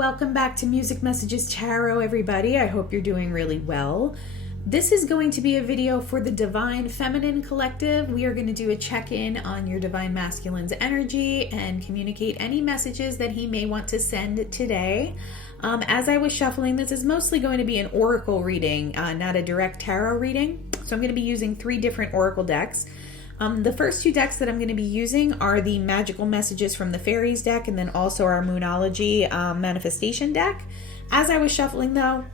welcome back to Music Messages Tarot, everybody. I hope you're doing really well. This is going to be a video for the Divine Feminine Collective. We are going to do a check-in on your Divine Masculine's energy and communicate any messages that he may want to send today. As I was shuffling, this is mostly going to be an oracle reading, not a direct tarot reading. So I'm going to be using 3 different oracle decks. The first 2 decks that I'm going to be using are the Magical Messages from the Fairies deck and then also our Moonology Manifestation deck. As I was shuffling though,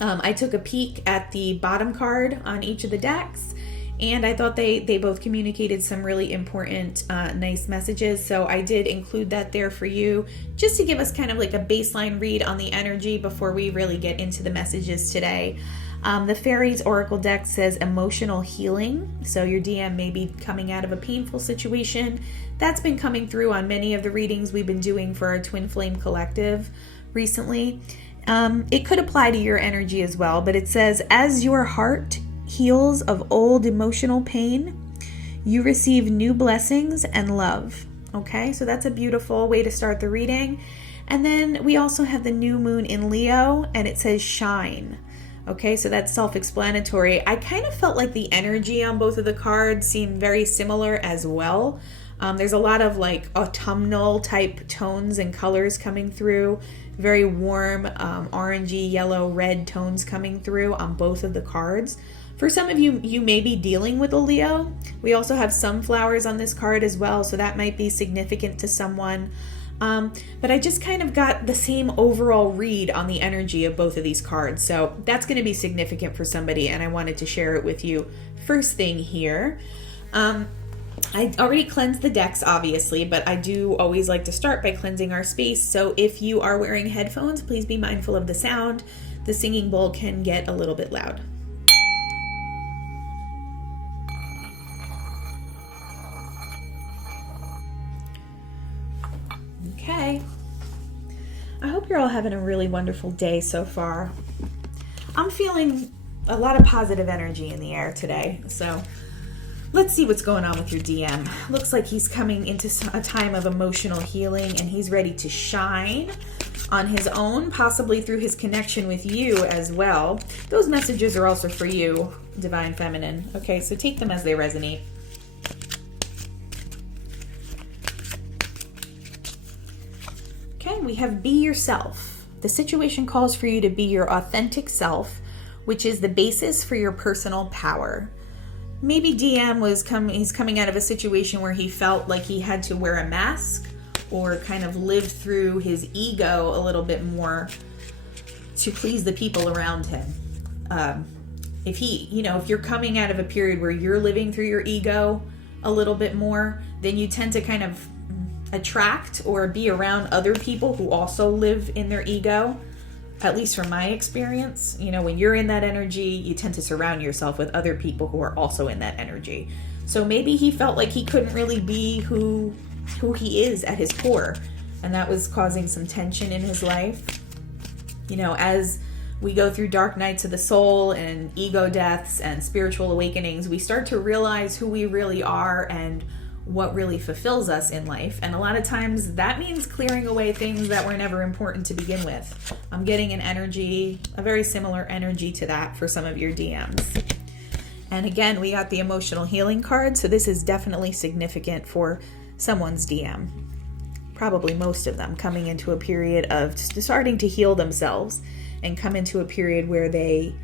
I took a peek at the bottom card on each of the decks and I thought they both communicated some really important, nice messages. So I did include that there for you just to give us kind of like a baseline read on the energy before we really get into the messages today. The Fairies Oracle deck says emotional healing. So your DM may be coming out of a painful situation. That's been coming through on many of the readings we've been doing for our Twin Flame Collective recently. It could apply to your energy as well, but it says, as your heart heals of old emotional pain, you receive new blessings and love. Okay, so that's a beautiful way to start the reading. And then we also have the new moon in Leo, and it says shine. Okay, so that's self-explanatory. I kind of felt like the energy on both of the cards seemed very similar as well. There's a lot of like autumnal type tones and colors coming through. Very warm, orangey, yellow, red tones coming through on both of the cards. For some of you, you may be dealing with a Leo. We also have sunflowers on this card as well, so that might be significant to someone. But I just kind of got the same overall read on the energy of both of these cards. So that's going to be significant for somebody, and I wanted to share it with you first thing here. I already cleansed the decks, obviously, but I do always like to start by cleansing our space. So if you are wearing headphones, please be mindful of the sound. The singing bowl can get a little bit loud. Okay. I hope you're all having a really wonderful day so far. I'm feeling a lot of positive energy in the air today, so let's see what's going on with your DM. Looks like he's coming into a time of emotional healing and he's ready to shine on his own, possibly through his connection with you as well. Those messages are also for you, Divine Feminine. Okay, so take them as they resonate. Okay, we have be yourself. The situation calls for you to be your authentic self, which is the basis for your personal power. Maybe DM he's coming out of a situation where he felt like he had to wear a mask or kind of live through his ego a little bit more to please the people around him. If you're coming out of a period where you're living through your ego a little bit more, then you tend to kind of attract or be around other people who also live in their ego. At least from my experience, when you're in that energy, you tend to surround yourself with other people who are also in that energy. So maybe he felt like he couldn't really be who he is at his core, and that was causing some tension in his life. As we go through dark nights of the soul and ego deaths and spiritual awakenings, we start to realize who we really are and what really fulfills us in life. And a lot of times that means clearing away things that were never important to begin with. I'm getting a very similar energy to that for some of your DMs. And again, we got the emotional healing card, so this is definitely significant for someone's DM. Probably most of them coming into a period of starting to heal themselves and come into a period where they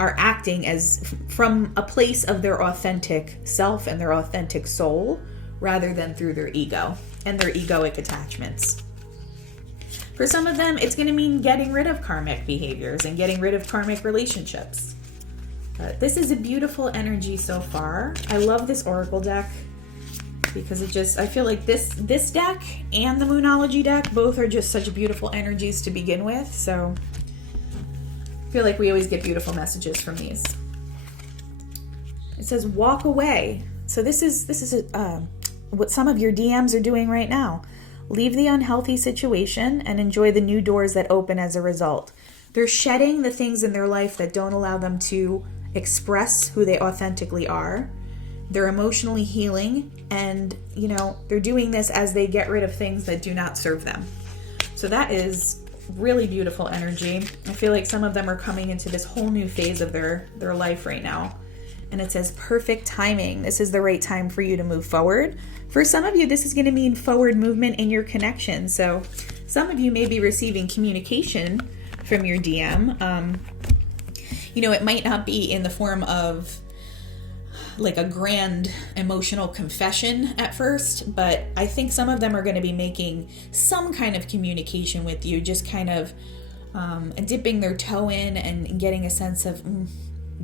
are acting as from a place of their authentic self and their authentic soul rather than through their ego and their egoic attachments. For some of them, it's going to mean getting rid of karmic behaviors and getting rid of karmic relationships. This is a beautiful energy so far. I love this oracle deck because I feel like this deck and the Moonology deck both are just such beautiful energies to begin with. So I feel like we always get beautiful messages from these. It says walk away. So this is what some of your DMs are doing right now. Leave the unhealthy situation and enjoy the new doors that open as a result. They're shedding the things in their life that don't allow them to express who they authentically are. They're emotionally healing, and they're doing this as they get rid of things that do not serve them. So that is really beautiful energy. I feel like some of them are coming into this whole new phase of their life right now. And it says perfect timing. This is the right time for you to move forward. For some of you, this is going to mean forward movement in your connection. So some of you may be receiving communication from your DM. It might not be in the form of like a grand emotional confession at first, but I think some of them are going to be making some kind of communication with you, just kind of dipping their toe in and getting a sense of,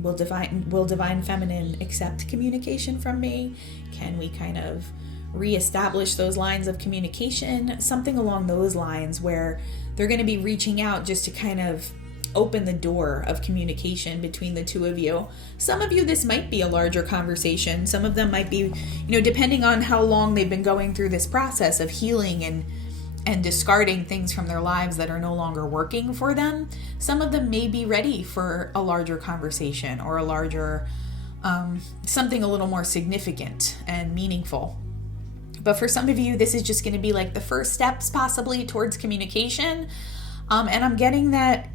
will divine feminine accept communication from me? Can we kind of reestablish those lines of communication? Something along those lines, where they're going to be reaching out just to kind of open the door of communication between the two of you. Some of you, this might be a larger conversation. Some of them might be, depending on how long they've been going through this process of healing and discarding things from their lives that are no longer working for them. Some of them may be ready for a larger conversation or a larger, something a little more significant and meaningful. But for some of you, this is just going to be like the first steps possibly towards communication. And I'm getting that,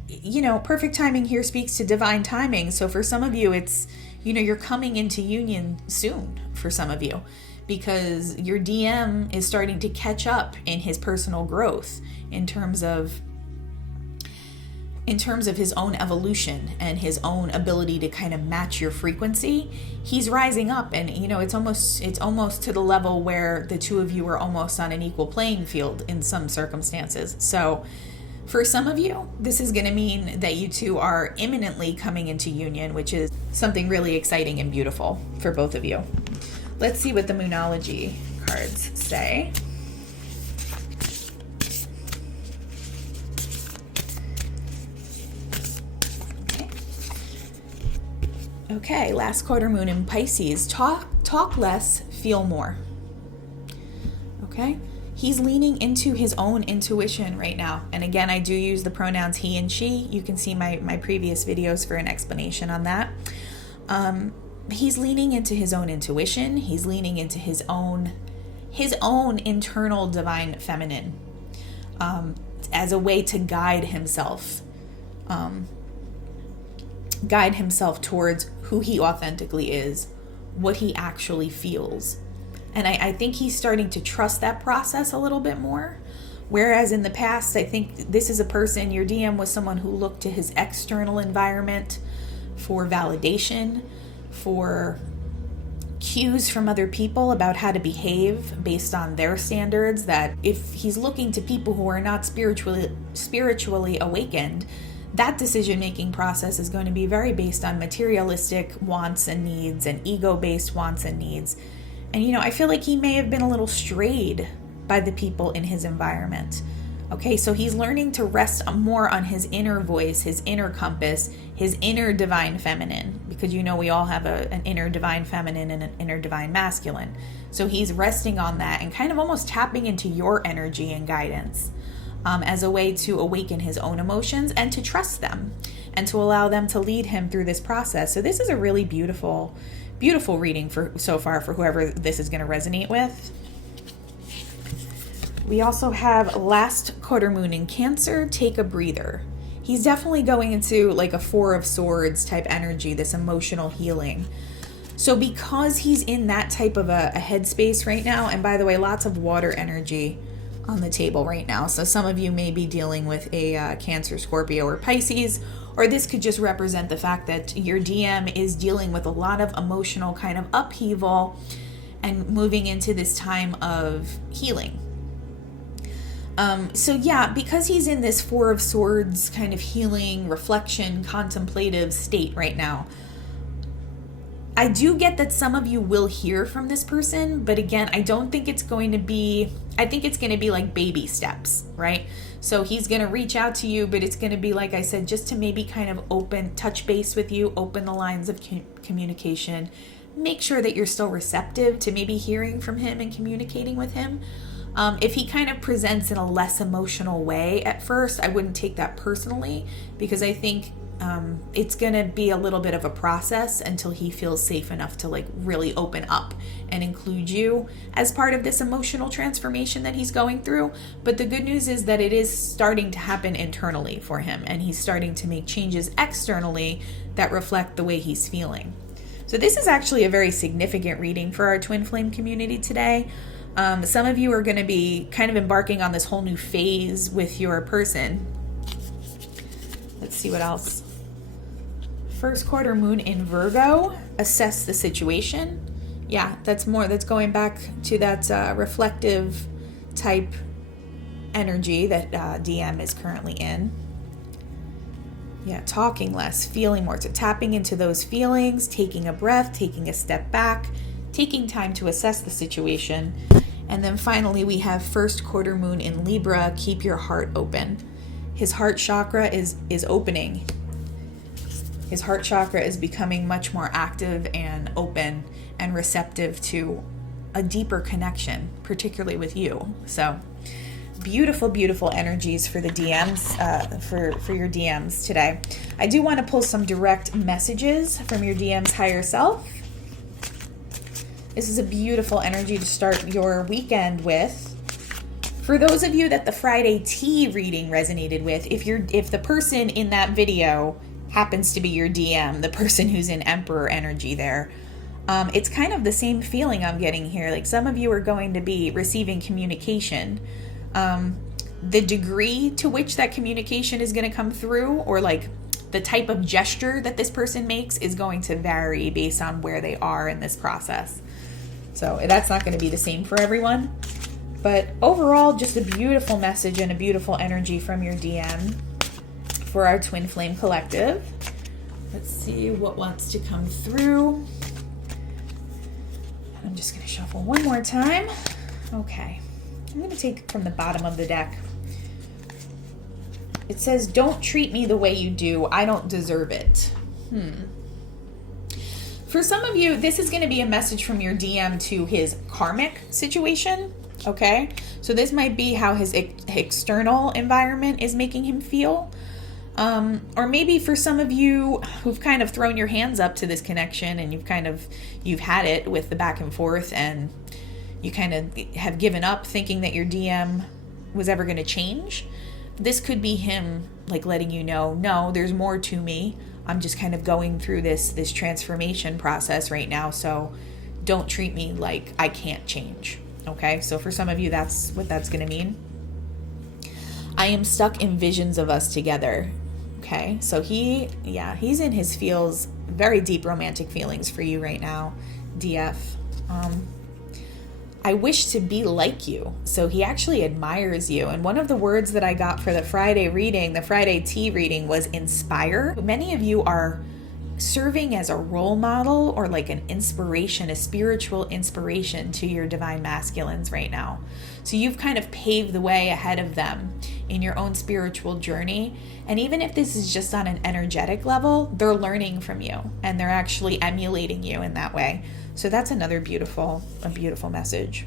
perfect timing here speaks to divine timing. So for some of you, it's, you're coming into union soon for some of you, because your DM is starting to catch up in his personal growth in terms of his own evolution and his own ability to kind of match your frequency. He's rising up, and it's almost to the level where the two of you are almost on an equal playing field in some circumstances. So for some of you, this is going to mean that you two are imminently coming into union, which is something really exciting and beautiful for both of you. Let's see what the Moonology cards say. Okay, last quarter moon in Pisces. Talk less, feel more. Okay? He's leaning into his own intuition right now. And again, I do use the pronouns he and she. You can see my previous videos for an explanation on that. He's leaning into his own intuition. He's leaning into his own internal divine feminine as a way to guide himself towards who he authentically is, what he actually feels. And I think he's starting to trust that process a little bit more. Whereas in the past, I think this is a person, your DM was someone who looked to his external environment for validation, for cues from other people about how to behave based on their standards, that if he's looking to people who are not spiritually awakened, that decision-making process is going to be very based on materialistic wants and needs and ego-based wants and needs. And, I feel like he may have been a little strayed by the people in his environment. Okay, so he's learning to rest more on his inner voice, his inner compass, his inner divine feminine, because we all have an inner divine feminine and an inner divine masculine. So he's resting on that and kind of almost tapping into your energy and guidance as a way to awaken his own emotions and to trust them and to allow them to lead him through this process. So this is a really beautiful reading so far for whoever this is going to resonate with. We also have last quarter moon in Cancer, take a breather. He's definitely going into like a Four of Swords type energy, this emotional healing. So because he's in that type of a headspace right now, and by the way, lots of water energy on the table right now. So some of you may be dealing with a Cancer, Scorpio, or Pisces, or this could just represent the fact that your DM is dealing with a lot of emotional kind of upheaval and moving into this time of healing. So yeah, because he's in this Four of Swords kind of healing, reflection, contemplative state right now, I do get that some of you will hear from this person, but again, I don't think it's going to be, I think it's going to be like baby steps, right? So he's going to reach out to you, but it's going to be, like I said, just to maybe kind of touch base with you, open the lines of communication, make sure that you're still receptive to maybe hearing from him and communicating with him. If he kind of presents in a less emotional way at first, I wouldn't take that personally, because I think it's gonna be a little bit of a process until he feels safe enough to like really open up and include you as part of this emotional transformation that he's going through. But the good news is that it is starting to happen internally for him, and he's starting to make changes externally that reflect the way he's feeling. So this is actually a very significant reading for our twin flame community today. Some of you are going to be kind of embarking on this whole new phase with your person. Let's see what else. First quarter moon in Virgo. Assess the situation. Yeah, that's going back to that reflective type energy that DM is currently in. Yeah, talking less, feeling more. So tapping into those feelings, taking a breath, taking a step back, taking time to assess the situation. And then finally, we have first quarter moon in Libra. Keep your heart open. His heart chakra is opening. His heart chakra is becoming much more active and open and receptive to a deeper connection, particularly with you. So beautiful, beautiful energies for the DMs, for your DMs today. I do want to pull some direct messages from your DM's higher self. This is a beautiful energy to start your weekend with. For those of you that the Friday tea reading resonated with, if the person in that video happens to be your DM, the person who's in Emperor energy there, it's kind of the same feeling I'm getting here. Like some of you are going to be receiving communication. The degree to which that communication is going to come through, or like the type of gesture that this person makes, is going to vary based on where they are in this process. So that's not going to be the same for everyone. But overall, just a beautiful message and a beautiful energy from your DM for our Twin Flame Collective. Let's see what wants to come through. I'm just going to shuffle one more time. Okay. I'm going to take from the bottom of the deck. It says, don't treat me the way you do. I don't deserve it. For some of you, this is going to be a message from your DM to his karmic situation. Okay. So this might be how his external environment is making him feel. Or maybe for some of you who've kind of thrown your hands up to this connection and you've had it with the back and forth, and you kind of have given up thinking that your DM was ever going to change. This could be him like letting you know, no, there's more to me. I'm just kind of going through this transformation process right now. So don't treat me like I can't change. Okay. So for some of you, that's what that's going to mean. I am stuck in visions of us together. Okay. So he's in his feels, very deep romantic feelings for you right now, DF. I wish to be like you. So he actually admires you. And one of the words that I got for the Friday reading, the Friday tea reading, was inspire. Many of you are serving as a role model or like an inspiration, a spiritual inspiration to your divine masculines right now. So you've kind of paved the way ahead of them in your own spiritual journey. And even if this is just on an energetic level, they're learning from you and they're actually emulating you in that way. So that's another beautiful message.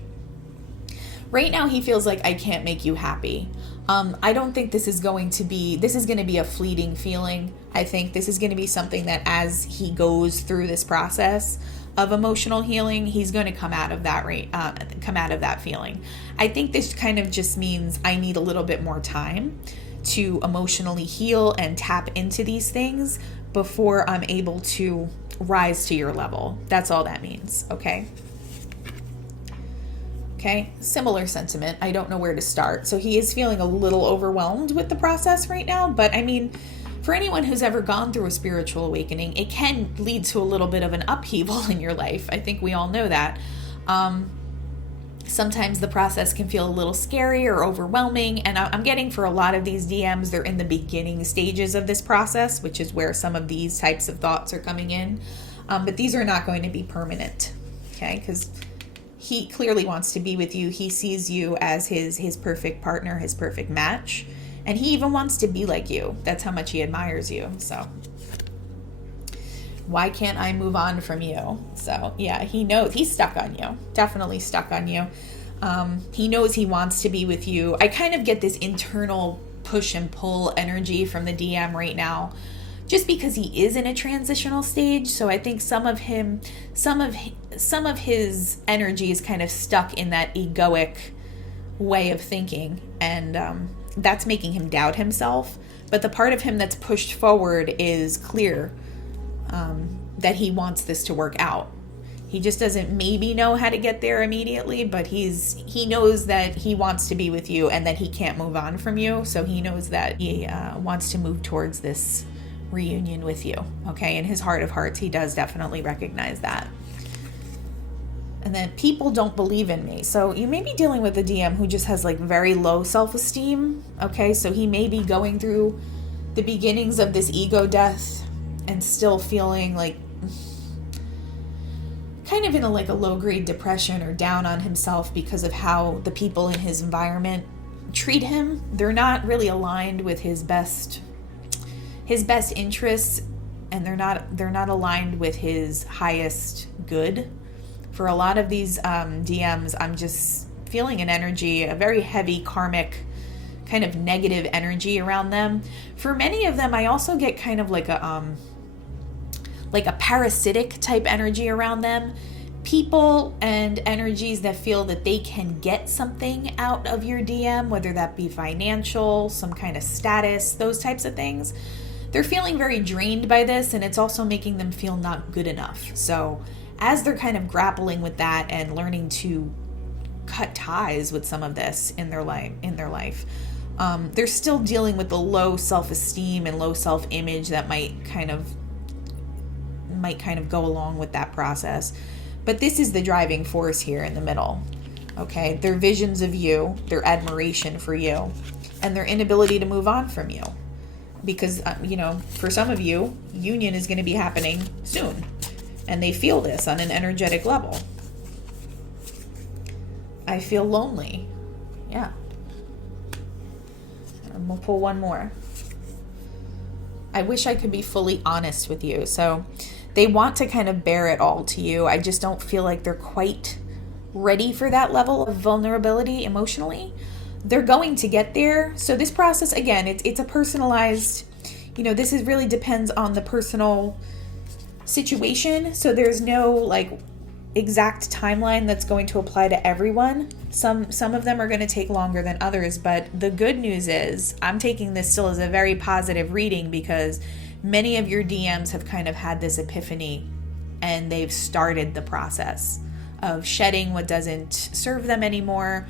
Right now, he feels like I can't make you happy. I don't think this is going to be a fleeting feeling. I think this is going to be something that as he goes through this process of emotional healing, he's going to come out of that feeling. I think this kind of just means I need a little bit more time to emotionally heal and tap into these things before I'm able to rise to your level. That's all that means. Okay. Okay. Similar sentiment. I don't know where to start. So he is feeling a little overwhelmed with the process right now. But I mean, for anyone who's ever gone through a spiritual awakening, it can lead to a little bit of an upheaval in your life. I think we all know that. Sometimes the process can feel a little scary or overwhelming. And I'm getting for a lot of these DMs, they're in the beginning stages of this process, which is where some of these types of thoughts are coming in. But these are not going to be permanent. Okay. Because he clearly wants to be with you. He sees you as his perfect partner, his perfect match. And he even wants to be like you. That's how much he admires you. So why can't I move on from you? So yeah, he knows he's stuck on you. Definitely stuck on you. He knows he wants to be with you. I kind of get this internal push and pull energy from the DM right now just because he is in a transitional stage. So I think some of his energy is kind of stuck in that egoic way of thinking, and that's making him doubt himself. But the part of him that's pushed forward is clear, that he wants this to work out. He just doesn't maybe know how to get there immediately, but he knows that he wants to be with you and that he can't move on from you. So he knows that he wants to move towards this reunion with you. Okay, in his heart of hearts, he does definitely recognize that. And then people don't believe in me. So you may be dealing with a DM who just has like very low self-esteem. Okay, so he may be going through the beginnings of this ego death and still feeling like kind of in a low-grade depression or down on himself because of how the people in his environment treat him. They're not really aligned with his best interests, and they're not aligned with his highest good. For a lot of these DMs, I'm just feeling an energy, a very heavy karmic kind of negative energy around them. For many of them, I also get kind of like a parasitic type energy around them. People and energies that feel that they can get something out of your DM, whether that be financial, some kind of status, those types of things. They're feeling very drained by this, and it's also making them feel not good enough. So as they're kind of grappling with that and learning to cut ties with some of this in their life, they're still dealing with the low self-esteem and low self-image that might kind of go along with that process. But this is the driving force here in the middle. Okay, their visions of you, their admiration for you, and their inability to move on from you. Because, for some of you, union is going to be happening soon. And they feel this on an energetic level. I feel lonely. Yeah. And we'll pull one more. I wish I could be fully honest with you. So they want to kind of bear it all to you. I just don't feel like they're quite ready for that level of vulnerability emotionally. They're going to get there. So this process, again, it's a personalized, this really depends on the personal situation. So there's no exact timeline that's going to apply to everyone. Some of them are going to take longer than others, but the good news is I'm taking this still as a very positive reading, because many of your DMs have kind of had this epiphany and they've started the process of shedding what doesn't serve them anymore,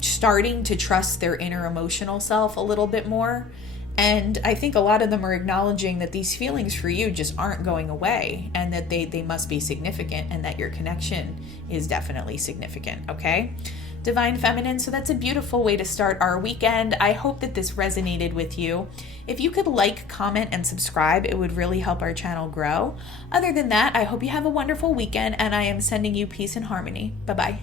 starting to trust their inner emotional self a little bit more. And I think a lot of them are acknowledging that these feelings for you just aren't going away, and that they must be significant, and that your connection is definitely significant, okay? Divine Feminine, so that's a beautiful way to start our weekend. I hope that this resonated with you. If you could like, comment, and subscribe, it would really help our channel grow. Other than that, I hope you have a wonderful weekend, and I am sending you peace and harmony. Bye-bye.